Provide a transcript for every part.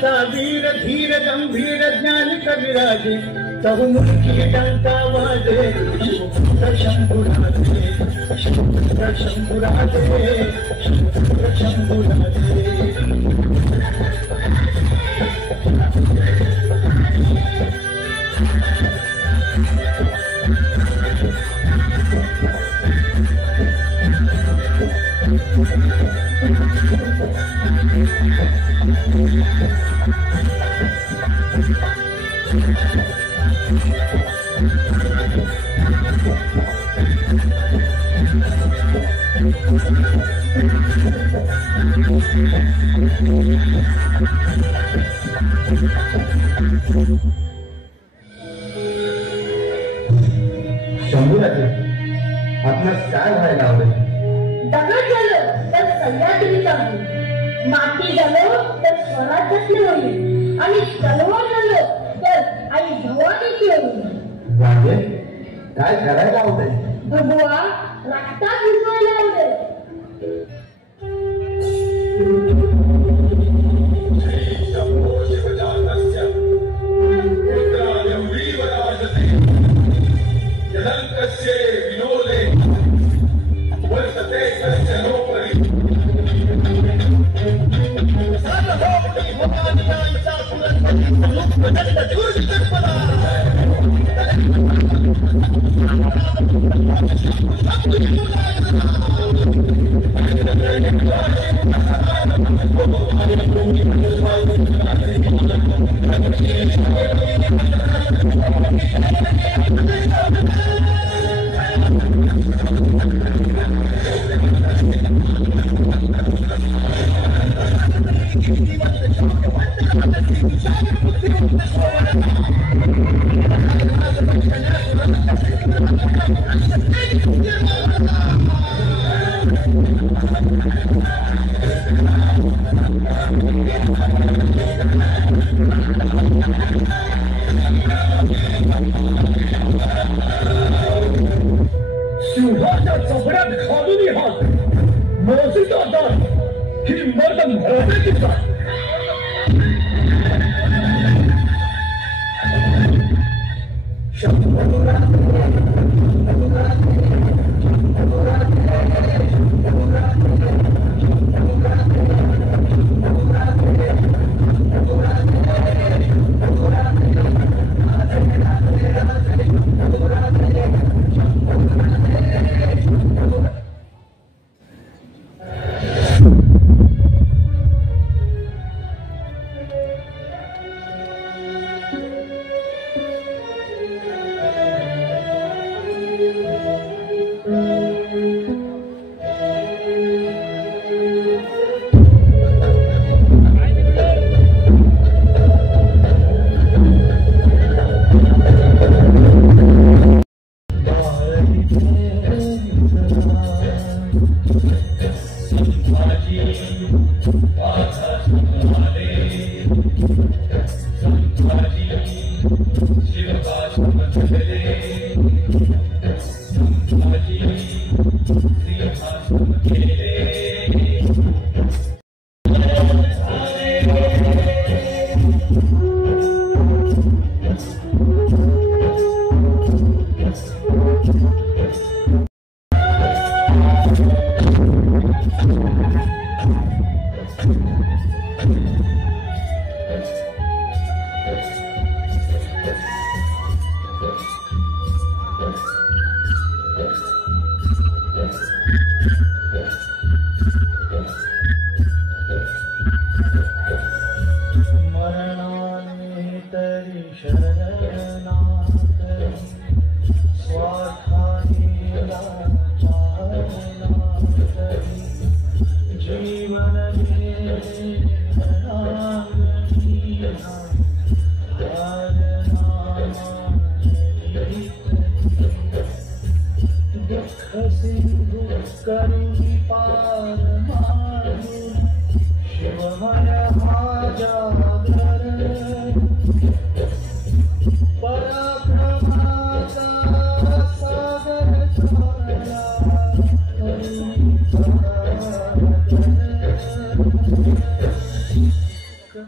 असा वीर धीर गंभीर ज्ञानी कविराजे चहुमुखी टंका वाजे शिवपुत्र शंभुराजे शिवपुत्र शंभुराजे शिवपुत्र शंभुराजे शंभूराजे आपणास काय व्हायला आवडेल? दगड झालं तर सह्याद्री लागू, माती झालं तर स्वराज्यातले होईल आणि तलवार झालं तर आई भवानीची होईल. राजे काय करायला आवडेल? भगवा रक्तात भिजवायला आवडेल. सिंहाच्या चपड्यात घालून हात मोजिता दात ही मर्द मराठी जात.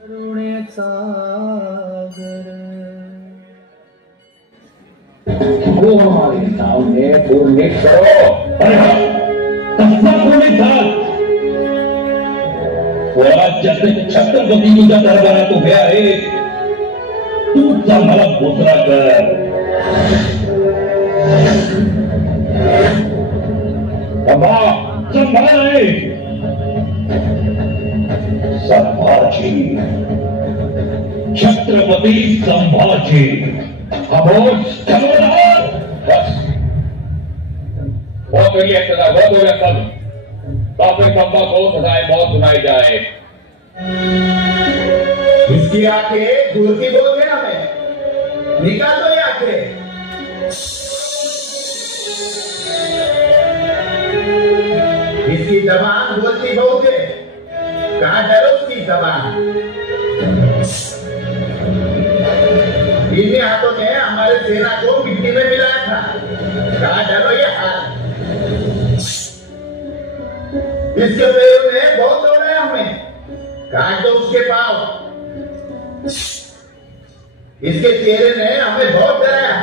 वो हमारे सामने पूर्ण करो। अरे हाँ, पूर्ण था वो आज जैसे छत्रपति तुझा दरबारा तो गया है, तू संभाला दूसरा कर। संभाल संभाजी, छत्रपति संभाजी। बस बहुत हो गया सदा, बहुत हो गया सब। बापे खंबा को सदाए मौत सुनाई जाए। इसकी आंखें दूर की बोलते हमें, निकाल दो ये आंखें। इसकी जबान बोलती बहुत है, कहां डरो उसकी जबान। इन्हीं हाथों ने हमारे सेना को मिट्टी में मिलाया था, कहां डरो ये हाथ। इसके पैरों ने बहुत दौड़ाया हमें, काट दो उसके पांव। इसके चेहरे ने हमें बहुत डराया,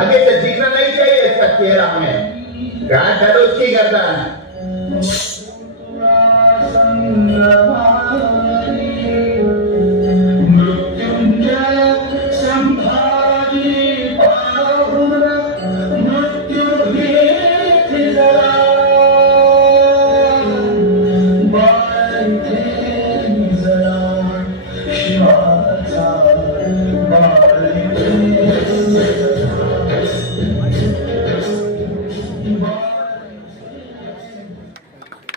आगे से जीना नहीं चाहिए इसका चेहरा हमें, काट डरो उसकी गर्दन।